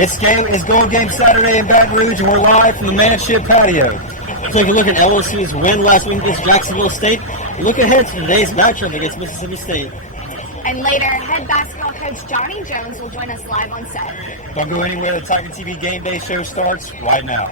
It's Gold Game Saturday in Baton Rouge, and we're live from the Manship Patio. Take a look at LSU's win last week against Jacksonville State. Look ahead to today's matchup against Mississippi State. And later, head basketball coach Johnny Jones will join us live on set. Don't go anywhere. The Tiger TV Game Day show starts right now.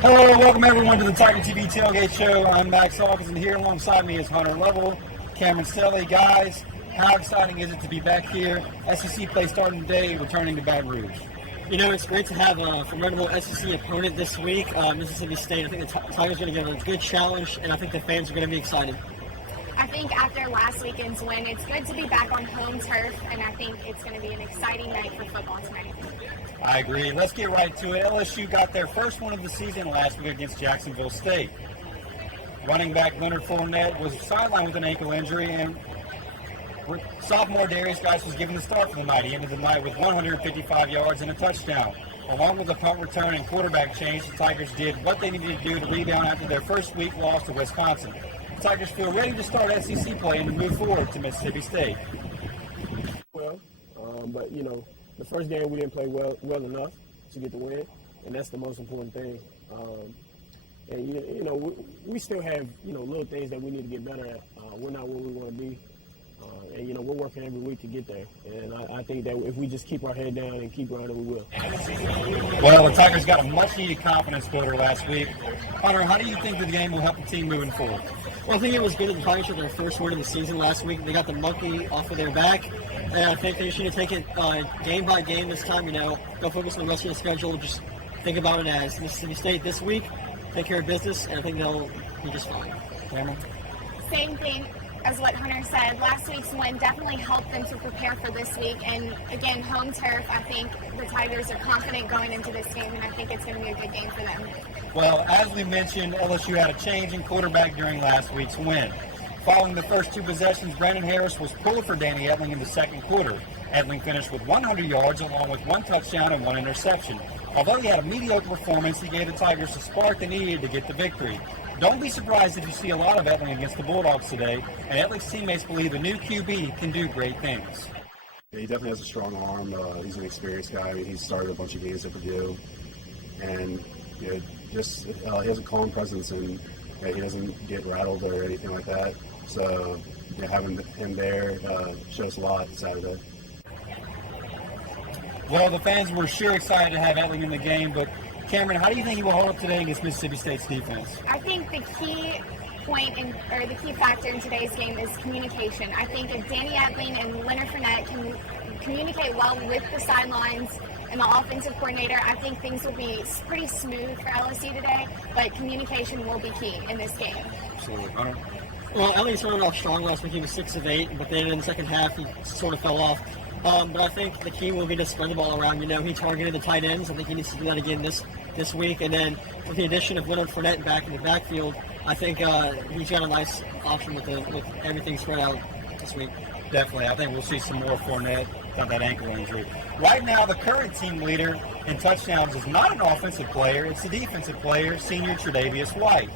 Hello, welcome everyone to the Tiger TV Tailgate Show. I'm Max Hawkins, and here alongside me is Lovell and Kamryn Stelly. Guys, how exciting is it to be back here? SEC play starting today, returning to Baton Rouge. You know, it's great to have a formidable SEC opponent this week, Mississippi State. I think the Tigers are going to give a good challenge, and I think the fans are going to be excited. I think after last weekend's win, it's good to be back on home turf, and I think it's going to be an exciting night for football tonight. I agree. Let's get right to it. LSU got their first win of the season last week against Jacksonville State. Running back Leonard Fournette was sidelined with an ankle injury, and sophomore Darius Geis was given the start for the night. He ended the night with 155 yards and a touchdown. Along with a punt return and quarterback change, the Tigers did what they needed to do to rebound after their first week loss to Wisconsin. The Tigers feel ready to start SEC play and to move forward to Mississippi State. Well, but you know, the first game we didn't play well enough to get the win, and that's the most important thing. And you know, we still have little things that we need to get better at. We're not where we want to be, and you know, we're working every week to get there. And I think that if we just keep our head down and keep grinding, we will. Well, the Tigers got a much-needed confidence builder last week. Hunter, how do you think the game will help the team moving forward? Well, I think it was good that the Tigers had their first win of the season last week. They got the monkey off of their back, and I think they should take it game by game this time. You know, go focus on the rest of the schedule. Just think about it as Mississippi State this week. Take care of business, and I think they'll be just fine. Cameron? Same thing as what Hunter said. Last week's win definitely helped them to prepare for this week. And again, home turf, I think the Tigers are confident going into this game, and I think it's going to be a good game for them. Well, as we mentioned, LSU had a change in quarterback during last week's win. Following the first two possessions, Brandon Harris was pulled for Danny Etling in the second quarter. Etling finished with 100 yards along with one touchdown and one interception. Although he had a mediocre performance, he gave the Tigers the spark they needed to get the victory. Don't be surprised if you see a lot of Etling against the Bulldogs today, and Etling's teammates believe the new QB can do great things. Yeah, he definitely has a strong arm. He's an experienced guy. I mean, he's started a bunch of games at Purdue, and he has a calm presence, and he doesn't get rattled or anything like that. So having him there shows a lot Saturday. Well, the fans were sure excited to have Etling in the game, but Cameron, how do you think he will hold up today against Mississippi State's defense? I think the key the key factor in today's game is communication. I think if Danny Etling and Leonard Fournette can communicate well with the sidelines and the offensive coordinator, I think things will be pretty smooth for LSU today, but communication will be key in this game. Absolutely. Well, Etling started off strong last week. He was 6 of 8, but then in the second half, he sort of fell off. But I think the key will be to spread the ball around. You know, he targeted the tight ends. I think he needs to do that again this week. And then with the addition of Leonard Fournette back in the backfield, I think he's got a nice option with everything spread out this week. Definitely. I think we'll see some more Fournette on that ankle injury. Right now, the current team leader in touchdowns is not an offensive player. It's a defensive player, senior Tre'Davious White.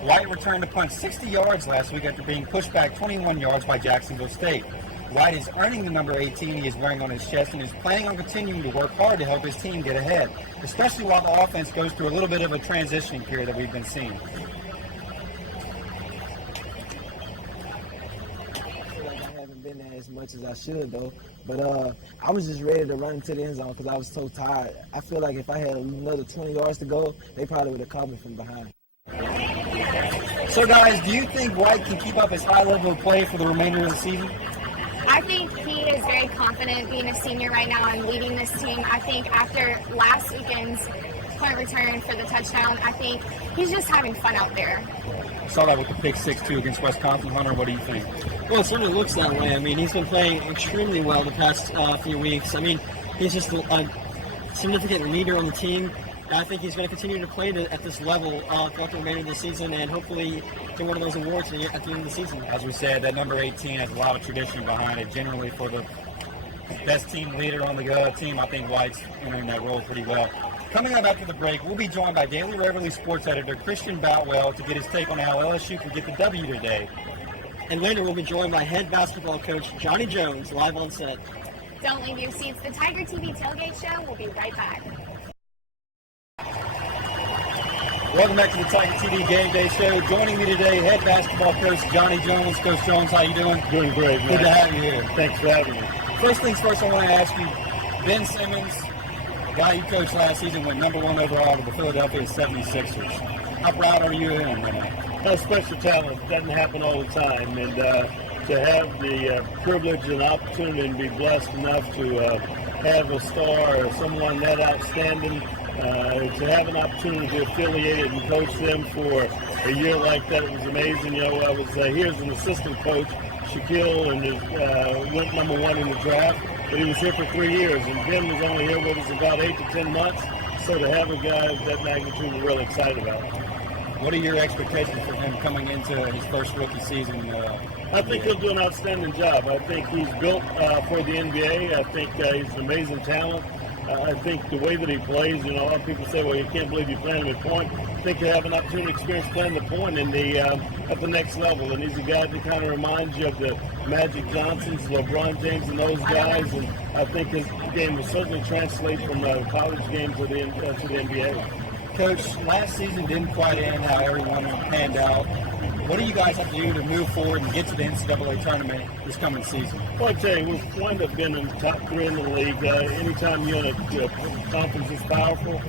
White returned to punt 60 yards last week after being pushed back 21 yards by Jacksonville State. White is earning the number 18 he is wearing on his chest and is planning on continuing to work hard to help his team get ahead, especially while the offense goes through a little bit of a transitioning period that we've been seeing. I feel like I haven't been there as much as I should, though. But I was just ready to run into the end zone because I was so tired. I feel like if I had another 20 yards to go, they probably would have caught me from behind. So, guys, do you think White can keep up his high level of play for the remainder of the season? I think he is very confident being a senior right now and leading this team. I think after last weekend's punt return for the touchdown, I think he's just having fun out there. Saw that with the pick 6-2 against Wisconsin. Hunter, what do you think? Well, it certainly looks that way. I mean, he's been playing extremely well the past few weeks. I mean, he's just a significant leader on the team. And I think he's going to continue to play at this level throughout the remainder of the season and hopefully get one of those awards at the end of the season. As we said, that number 18 has a lot of tradition behind it. Generally, for the best team leader on the team, I think White's entering that role pretty well. Coming up after the break, we'll be joined by Daily Reveille sports editor Christian Boutwell to get his take on how LSU can get the W today. And later we'll be joined by head basketball coach Johnny Jones live on set. Don't leave your seats. The Tiger TV Tailgate Show will be right back. Welcome back to the Tiger TV Game Day Show. Joining me today, head basketball coach Johnny Jones. Coach Jones, how you doing? Doing great, man. Good to have you here. Thanks for having me. First things first, I want to ask you, Ben Simmons, guy you coached last season, went number 1 overall to the Philadelphia 76ers. How proud are you of him right now? Well, special talent doesn't happen all the time, and to have the privilege and opportunity and be blessed enough to have a star or someone that outstanding, to have an opportunity to be affiliated and coach them for a year like that, it was amazing. You know, I was here as an assistant coach. Shaquille and went number 1 in the draft, but he was here for 3 years, and Ben was only here with us about 8 to 10 months. So to have a guy of that magnitude, we're really excited about it. What are your expectations for him coming into his first rookie season? I think he'll do an outstanding job. I think he's built for the NBA. I think he's an amazing talent. I think the way that he plays, you know, a lot of people say, well, you can't believe you're playing him at point. I think he'll have an opportunity to experience playing the point in at the next level. And he's a guy that kind of reminds you of the Magic Johnsons, LeBron James, and those guys. And I think his game will certainly translate from the college game to the NBA. Coach, last season didn't quite end how everyone panned out. What do you guys have to do to move forward and get to the NCAA tournament this coming season? Well, I tell you, we've wound up being in the top 3 in the league. Anytime you're in a conference that's powerful,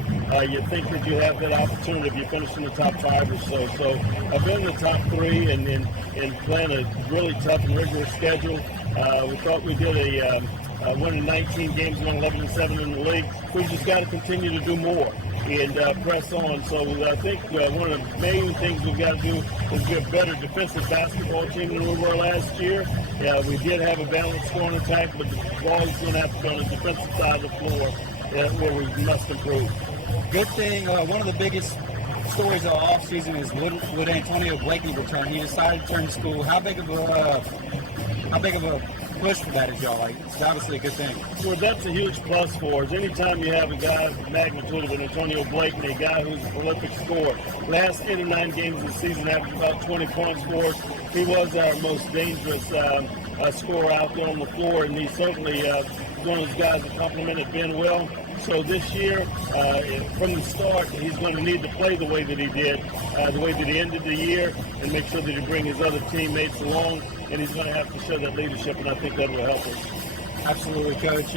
you think that you have that opportunity if you finish in the top 5 or so. So I've been in the top 3 and playing a really tough and rigorous schedule. We thought we did winning 19 games, won 11-7 in the league. We've just got to continue to do more and press on. So I think one of the main things we've got to do is be a better defensive basketball team than we were last year. We did have a balanced scoring attack, but the ball is going to have to be on the defensive side of the floor where we must improve. Good thing, one of the biggest stories of the offseason is would Antonio Blakey return. He decided to turn to school. How big of a push for that is y'all? Like, it's obviously a good thing. Well, that's a huge plus for us. Anytime you have a guy of the magnitude of an Antonio Blakey, a guy who's a prolific scorer, last 8 or 9 games of the season averaged about 20 points for us. He was our most dangerous scorer out there on the floor, and he's certainly one of those guys that complimented Ben well. So this year, from the start, he's going to need to play the way that he did, the way that he ended the year, and make sure that he brings his other teammates along, and he's going to have to show that leadership, and I think that will help us. Absolutely, Coach.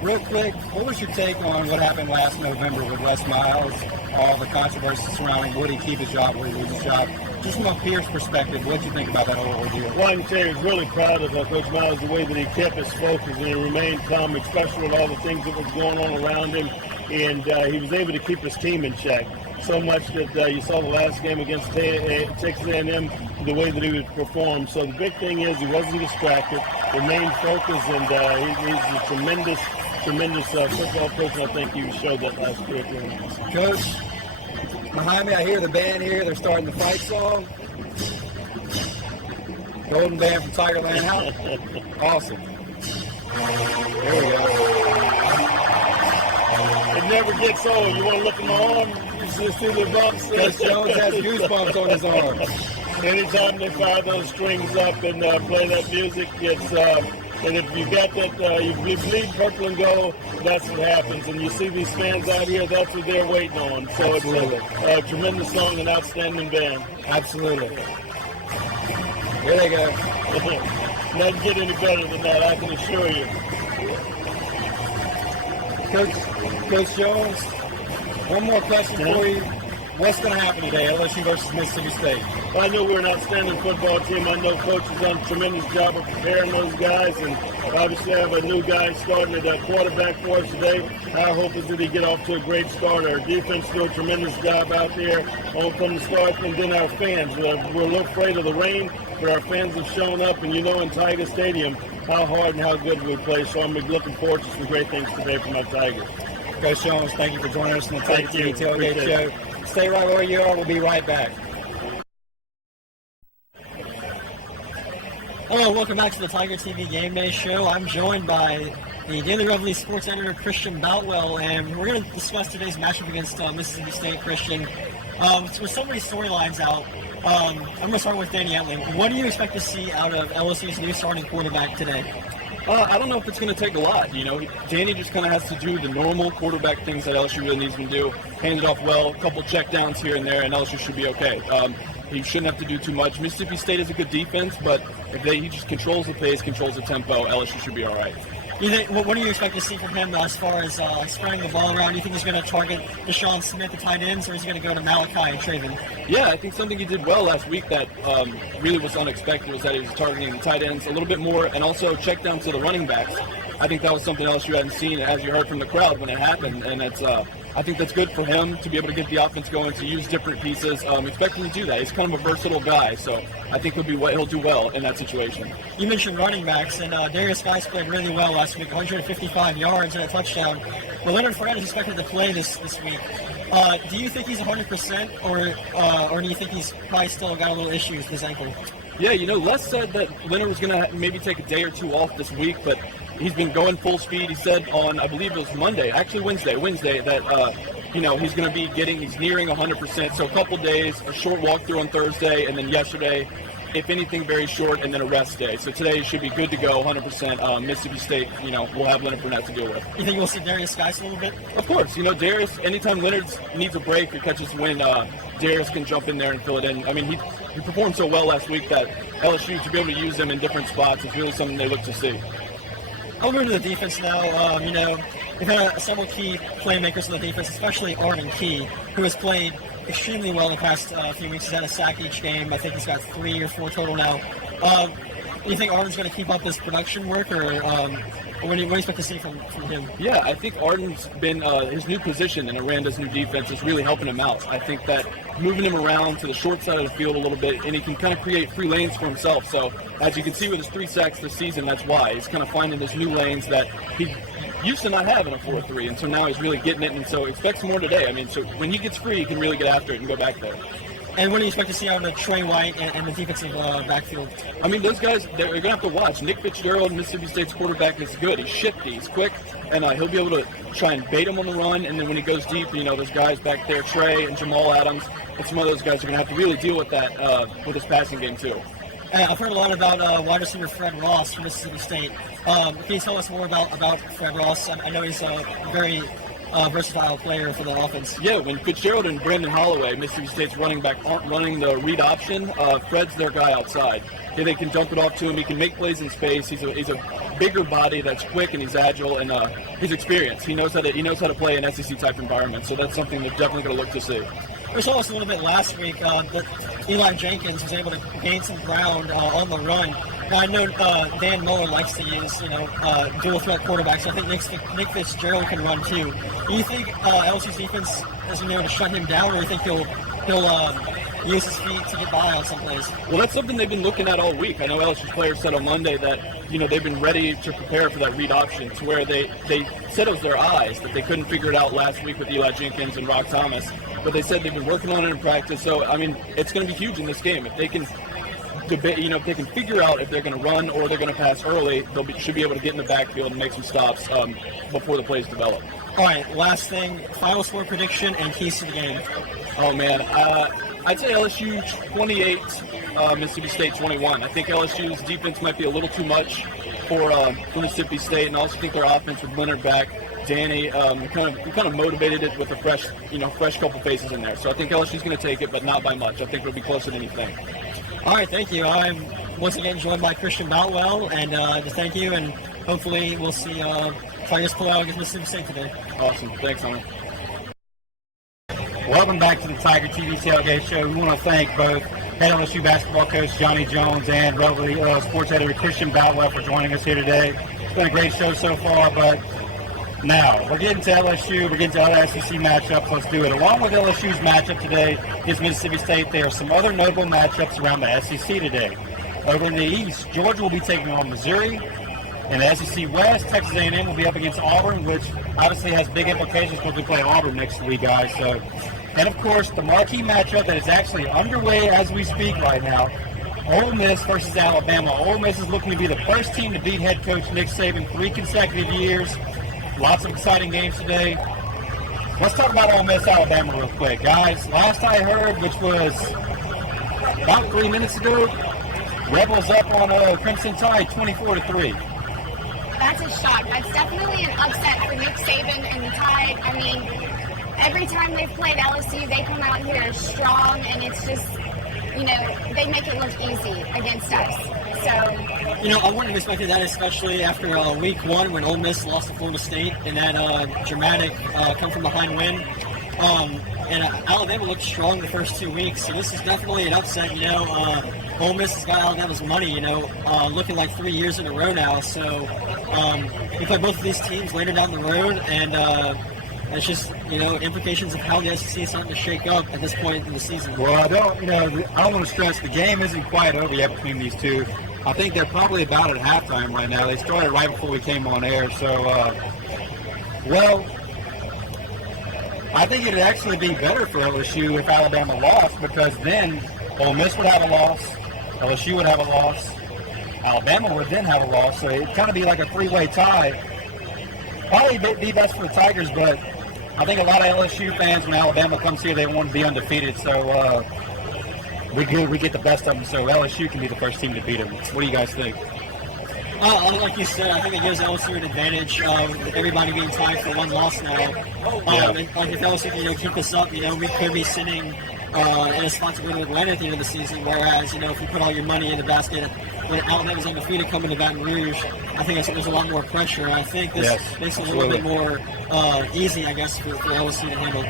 Real quick, what was your take on what happened last November with Les Miles, all the controversy surrounding would he keep his job, would he lose his job? Just from a peer's perspective, what do you think about that whole ordeal? Well, I can tell you, he's really proud of Coach Miles, the way that he kept his focus and he remained calm, especially with all the things that was going on around him. And he was able to keep his team in check. So much that you saw the last game against Texas A&M, the way that he would perform. So the big thing is he wasn't distracted, remained focused, and he's a tremendous football coach, and I think he showed that last 3 or 4 months. Coach, behind me I hear the band here. They're starting the fight song. Golden Band from Tigerland House. Awesome. There we go. It never gets old. You want to look at my arm, you just see the bumps. Coach Jones has goosebumps on his arm. Anytime they fire those strings up and play that music, it's and if you got that, you bleed purple and gold, that's what happens. And you see these fans out here, that's what they're waiting on. So Absolutely. It's a tremendous song and outstanding band. Absolutely. Here they go. Doesn't get any better than that, I can assure you. Coach Jones, one more question for you. What's going to happen today, LSU versus Mississippi State? I know we're an outstanding football team. I know Coach has done a tremendous job of preparing those guys, and obviously I have a new guy starting at quarterback for us today. Our hope is that he get off to a great start. Our defense do a tremendous job out there from the start, and then our fans. We're a little afraid of the rain, but our fans have shown up, and you know in Tiger Stadium how hard and how good we play. So I'm looking forward to some great things today from our Tigers. Coach Jones, thank you for joining us on the Thank you. Tailgate Appreciate Show. Stay right where you are. We'll be right back. Hello, welcome back to the Tiger TV Game Day Show. I'm joined by the Daily Reveille sports editor, Christian Boutwell, and we're going to discuss today's matchup against Mississippi State. Christian, with so many storylines out, I'm going to start with Danny Etling. What do you expect to see out of LSU's new starting quarterback today? I don't know if it's going to take a lot. You know, Danny just kind of has to do the normal quarterback things that LSU really needs him to do. Hand it off well, a couple checkdowns here and there, and LSU should be okay. He shouldn't have to do too much. Mississippi State is a good defense, but if he just controls the pace, controls the tempo, LSU should be all right. What do you expect to see from him as far as spreading the ball around? Do you think he's going to target Deshaun Smith, the tight ends, or is he going to go to Malachi and Traven? Yeah, I think something he did well last week that really was unexpected was that he was targeting the tight ends a little bit more and also check down to the running backs. I think that was something else you hadn't seen, as you heard from the crowd when it happened, and it's I think that's good for him to be able to get the offense going, to use different pieces. Expect him to do that. He's kind of a versatile guy, so I think he'll do well in that situation. You mentioned running backs, and Darius Geis played really well last week, 155 yards and a touchdown. But Leonard Fournette is expected to play this week. Do you think he's 100%, or do you think he's probably still got a little issues with his ankle? Yeah, Les said that Leonard was going to maybe take a day or two off this week, but he's been going full speed. He said on, I believe it was Wednesday, that, he's going to be he's nearing 100%. So a couple days, a short walkthrough on Thursday, and then yesterday, if anything, very short, and then a rest day. So today he should be good to go, 100%. Mississippi State, will have Leonard Fournette to deal with. You think we'll see Darius Geis a little bit? Of course. Darius, anytime Leonard needs a break or catches wind, Darius can jump in there and fill it in. I mean, he performed so well last week that LSU, to be able to use him in different spots, is really something they look to see. I'll go to the defense now. We've had several key playmakers in the defense, especially Arden Key, who has played extremely well the past few weeks. He's had a sack each game. I think he's got 3 or 4 total now. Do you think Arden's going to keep up this production work, or what do you expect to see from him? Yeah, I think Arden's been his new position in Aranda's new defense is really helping him out. I think that moving him around to the short side of the field a little bit, and he can kind of create free lanes for himself. So as you can see with his 3 sacks this season, that's why. He's kind of finding his new lanes that he used to not have in a 4-3, and so now he's really getting it, and so expect some more today. I mean, so when he gets free, he can really get after it and go back there. And what do you expect to see out of Trey White and the defensive backfield? I mean, those guys, they're going to have to watch. Nick Fitzgerald, Mississippi State's quarterback, is good. He's shifty. He's quick. And he'll be able to try and bait him on the run. And then when he goes deep, those guys back there, Trey and Jamal Adams, and some of those guys are going to have to really deal with that with his passing game, too. I've heard a lot about wide receiver Fred Ross from Mississippi State. Can you tell us more about Fred Ross? I know he's a very versatile player for the offense. Yeah, when Fitzgerald and Brandon Holloway, Mississippi State's running back, aren't running the read option, Fred's their guy outside. Yeah, they can dump it off to him. He can make plays in space. He's a bigger body that's quick and he's agile, and he's experienced. He knows how to play an SEC type environment. So that's something they're definitely going to look to see. We saw this a little bit last week that Eli Jenkins was able to gain some ground on the run. Now, I know Dan Muller likes to use, dual threat quarterbacks. So I think Nick Fitzgerald can run too. Do you think LSU's defense is going to be able to shut him down, or do you think he'll use his feet to get by on some plays? Well, that's something they've been looking at all week. I know LSU's players said on Monday that they've been ready to prepare for that read option, to where they said it was their eyes that they couldn't figure it out last week with Eli Jenkins and Rock Thomas. But they said they've been working on it in practice. So I mean, it's going to be huge in this game if they can. If they can figure out if they're going to run or they're going to pass early, should be able to get in the backfield and make some stops before the plays develop. All right, last thing, final score prediction and keys to the game. Oh, man. I'd say LSU 28, Mississippi State 21. I think LSU's defense might be a little too much for Mississippi State, and I also think their offense with Leonard back, Danny, we kind of motivated it with a fresh couple faces in there. So I think LSU's going to take it, but not by much. I think it'll be closer than you think. All right, thank you. I'm once again joined by Christian Boutwell, and just thank you, and hopefully we'll see Tigers pull out against Mississippi State today. Awesome. Thanks, Hunter. Welcome back to the Tiger TV Tailgate Show. We want to thank both head LSU basketball coach Johnny Jones and Lovell sports editor Christian Boutwell for joining us here today. It's been a great show so far, but now we're getting to LSU. We're getting to other SEC matchups. Let's do it. Along with LSU's matchup today against Mississippi State, there are some other notable matchups around the SEC today. Over in the East, Georgia will be taking on Missouri. In the SEC West, Texas A&M will be up against Auburn, which obviously has big implications because we play Auburn next week, guys. So, and of course, the marquee matchup that is actually underway as we speak right now, Ole Miss versus Alabama. Ole Miss is looking to be the first team to beat head coach Nick Saban 3 consecutive years. Lots of exciting games today. Let's talk about Ole Miss, Alabama real quick, guys. Last I heard, which was about 3 minutes ago, Rebels up on Crimson Tide 24-3. That's a shock. That's definitely an upset for Nick Saban and the Tide. I mean, every time they've played LSU, they come out here strong, and it's just, they make it look easy against us. So, I wouldn't have expected that, especially after week 1 when Ole Miss lost to Florida State in that dramatic come-from-behind win. And Alabama looked strong the first 2 weeks, so this is definitely an upset. Ole Miss has got Alabama's money, looking like 3 years in a row now. So we play both of these teams later down the road, and it's just, implications of how the SEC is starting to shake up at this point in the season. Well, I don't want to stress the game isn't quite over yet between these two. I think they're probably about at halftime right now. They started right before we came on air. So, I think it'd actually be better for LSU if Alabama lost, because then Ole Miss would have a loss, LSU would have a loss, Alabama would then have a loss. So it'd kind of be like a three-way tie. Probably be best for the Tigers, but I think a lot of LSU fans, when Alabama comes here, they want to be undefeated. So we get the best of them, so LSU can be the first team to beat them. What do you guys think? Like you said, I think it gives LSU an advantage of everybody being tied for one loss now. If LSU can keep this up, we could be sitting in a spot to win with Atlanta at the end of the season. Whereas, if you put all your money in the basket when Alabama's undefeated coming to Baton Rouge, I think there's a lot more pressure. I think this makes it a little bit more easy, I guess, for LSU to handle.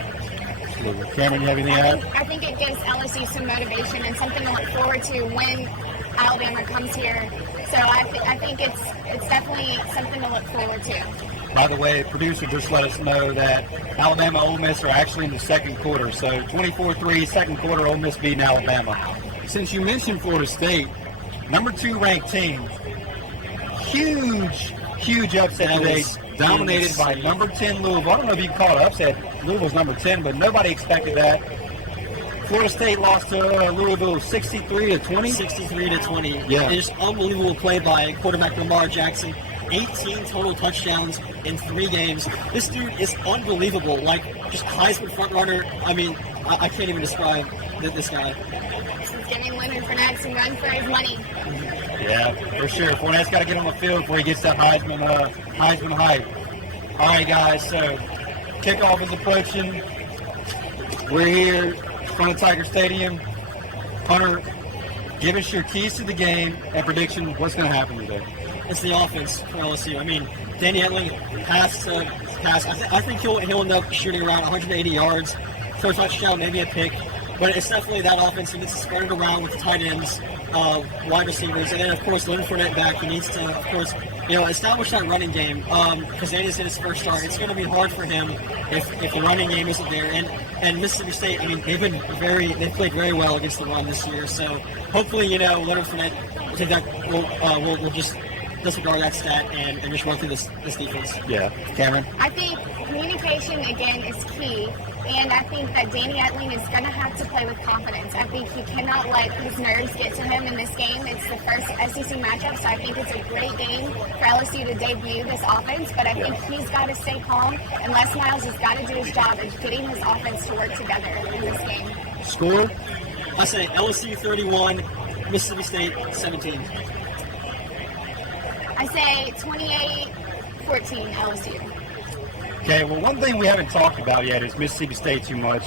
Cameron, you have anything to add? I think it gives LSU some motivation and something to look forward to when Alabama comes here. So I think it's definitely something to look forward to. By the way, producer just let us know that Alabama and Ole Miss are actually in the second quarter. So 24-3, second quarter, Ole Miss beating Alabama. Since you mentioned Florida State, number 2 ranked team, huge upset today, dominated by number 10 Louisville. I don't know if you can call it upset. Louisville's number 10, but nobody expected that. Florida State lost to Louisville 63-20. 63-20. Yeah. It is unbelievable play by quarterback Lamar Jackson. 18 total touchdowns in 3 games. This dude is unbelievable. Like, just Heisman front runner. I mean, I can't even describe this guy. He's giving Leonard Fournette some run for his money. Yeah, for sure. Fournette's got to get on the field before he gets that Heisman hype. All right, guys, so kickoff is approaching. We're here in front of Tiger Stadium. Hunter, give us your keys to the game and prediction. What's going to happen today? It's the offense for LSU. I mean, Danny Etling has to pass. I think he'll end up shooting around 180 yards, throw a touchdown, maybe a pick. But it's definitely that offense. He needs to spread it around with the tight ends, wide receivers, and then, of course, Leonard Fournette back. He needs to, of course, establish that running game. Because Danny's in his first start. It's going to be hard for him if the running game isn't there. And Mississippi State, I mean, they've played very well against the run this year. So hopefully, Leonard Fournette, I think that will just disregard that stat and just run through this defense. Yeah. Cameron? I think communication, again, is key. And I think that Danny Etling is going to have to play with confidence. I think he cannot let his nerves get to him in this game. It's the first SEC matchup, so I think it's a great game for LSU to debut this offense. But I think he's got to stay calm, and Les Miles has got to do his job of getting his offense to work together in this game. Score? I say LSU 31, Mississippi State 17. I say 28-14 LSU. Okay, well, one thing we haven't talked about yet is Mississippi State too much.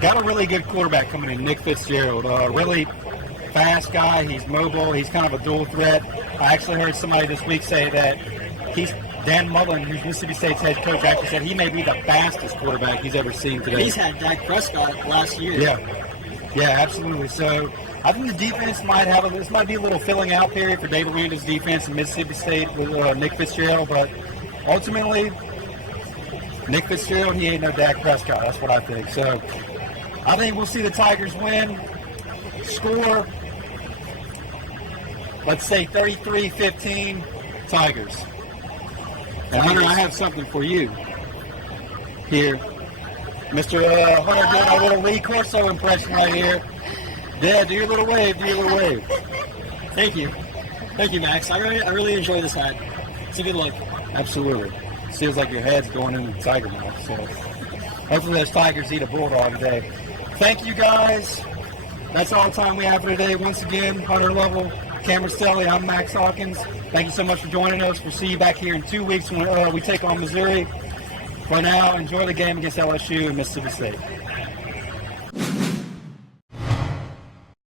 Got a really good quarterback coming in, Nick Fitzgerald. Really fast guy. He's mobile. He's kind of a dual threat. I actually heard somebody this week say that Dan Mullen, who's Mississippi State's head coach, actually said he may be the fastest quarterback he's ever seen today. He's had Dak Prescott last year. Yeah, absolutely. So I think the defense might have this might be a little filling out period for David Landa's defense in Mississippi State with Nick Fitzgerald, but ultimately, Nick Fitzgerald, he ain't no Dak Prescott. That's what I think. So I think we'll see the Tigers win. Score, let's say 33-15 Tigers. And Hunter, I have something for you here. Mr. Hunter doing a little Lee Corso impression right here. Yeah, do your little wave, Thank you. Thank you, Max. I really enjoy this hat. It's a good look. Absolutely. Feels like your head's going into the tiger mouth. So hopefully those Tigers eat a bulldog today. Thank you, guys. That's all the time we have for today. Once again, Hunter Lovell, Kamryn Stelly, I'm Max Hawkins. Thank you so much for joining us. We'll see you back here in 2 weeks when we take on Missouri. For now, enjoy the game against LSU and Mississippi State.